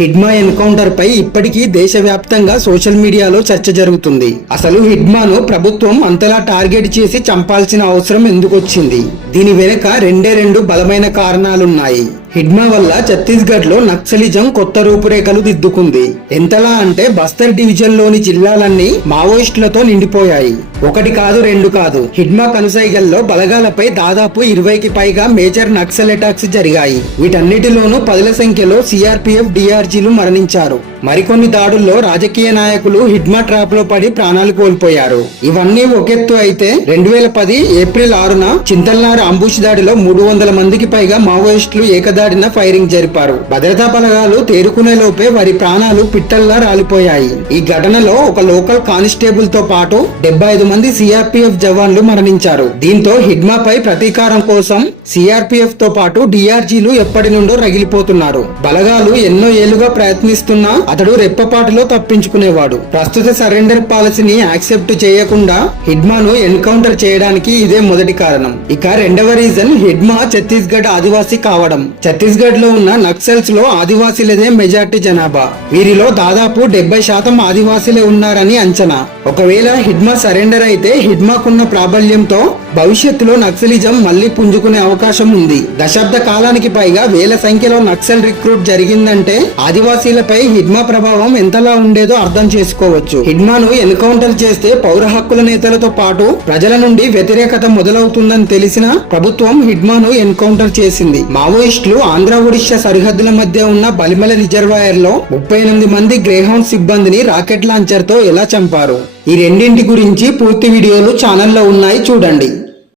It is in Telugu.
హిడ్మా ఎన్కౌంటర్ పై ఇప్పటికీ దేశవ్యాప్తంగా సోషల్ మీడియాలో చర్చ జరుగుతుంది. అసలు హిడ్మాను ప్రభుత్వం అంతలా టార్గెట్ చేసి చంపాల్సిన అవసరం ఎందుకొచ్చింది? దీని వెనుక రెండు బలమైన కారణాలున్నాయి. హిడ్మా వల్ల ఛత్తీస్గఢ్ లో నక్సలిజం కొత్త రూపురేఖలు దిద్దుకుంది. ఎంతలా అంటే బస్తర్ డివిజన్ లోని జిల్లాలన్నీ మావోయిస్టులతో నిండిపోయాయి. ఒకటి కాదు, రెండు కాదు. హిడ్మా కనుసైగల్లో బలగాలపై దాదాపు 20కి పైగా మేజర్ నక్సల్ అటాక్స్ జరిగాయి. వీటన్నిటిలోనూ పదుల సంఖ్యలో సిఆర్పిఎఫ్ డిఆర్జీలు మరణించారు. మరికొన్ని దాడుల్లో రాజకీయ నాయకులు హిడ్మా ట్రాప్ లో పడి ప్రాణాలు కోల్పోయారు. ఇవన్నీ ఒకెత్తు అయితే 2010 ఏప్రిల్ 6న చింతల్నార్ అంబుష్ దాడిలో 300 మందికి పైగా మావోయిస్టులు ఏకదాడిన ఫైరింగ్ జరిపారు. భద్రతా బలగాలు తేరుకునే లోపే వారి ప్రాణాలు పిట్టల్లా రాలిపోయాయి. ఈ ఘటనలో ఒక లోకల్ కానిస్టేబుల్ తో పాటు 75 మంది సిఆర్పిఎఫ్ జవాన్లు మరణించారు. దీంతో హిడ్మాపై ప్రతీకారం కోసం సిఆర్పిఎఫ్ తో పాటు డిఆర్జీలు ఎప్పటి నుండో రగిలిపోతున్నారు. బలగాలు ఎన్నో ఏళ్లుగా ప్రయత్నిస్తున్నా అతడు రెప్పపాటులో తప్పించుకునేవాడు. ప్రస్తుత సరెండర్ పాలసీని యాక్సెప్ట్ చేయకుండా హిడ్మాను ఎన్కౌంటర్ చేయడానికి ఇదే మొదటి కారణం. ఇక రెండవ రీజన్ హిడ్మా ఛత్తీస్గఢ్ ఆదివాసీ కావడం. ఛత్తీస్గఢ్ లో ఉన్న నక్సల్స్ లో ఆదివాసీలదే మెజార్టీ జనాభా. వీరిలో దాదాపు 70% ఆదివాసీలే ఉన్నారని అంచనా. ఒకవేళ హిడ్మా సరెండర్ అయితే హిడ్మాకున్న ప్రాబల్యంతో భవిష్యత్తులో నక్సలిజం మళ్లీ పుంజుకునే అవకాశం ఉంది. దశాబ్ద కాలానికి పైగా వేల సంఖ్యలో నక్సల్ రిక్రూట్ జరిగిందంటే ఆదివాసీలపై హిడ్మా ప్రభావం ఎంతలా ఉండేదో అర్థం చేసుకోవచ్చు. హిడ్మాను ఎన్కౌంటర్ చేస్తే పౌర హక్కుల నేతలతో పాటు ప్రజల నుండి వ్యతిరేకత మొదలవుతుందని తెలిసిన ప్రభుత్వం హిడ్మాను ఎన్కౌంటర్ చేసింది. మావోయిస్టులు ఆంధ్ర ఒడిశా సరిహద్దుల మధ్య ఉన్న బలిమల రిజర్వాయర్ లో 38 మంది గ్రేహౌండ్ సిబ్బందిని రాకెట్ లాంచర్ తో ఎలా చంపారు? ఈ రెండింటి గురించి పూర్తి వీడియోలు ఛానల్లో ఉన్నాయి, చూడండి.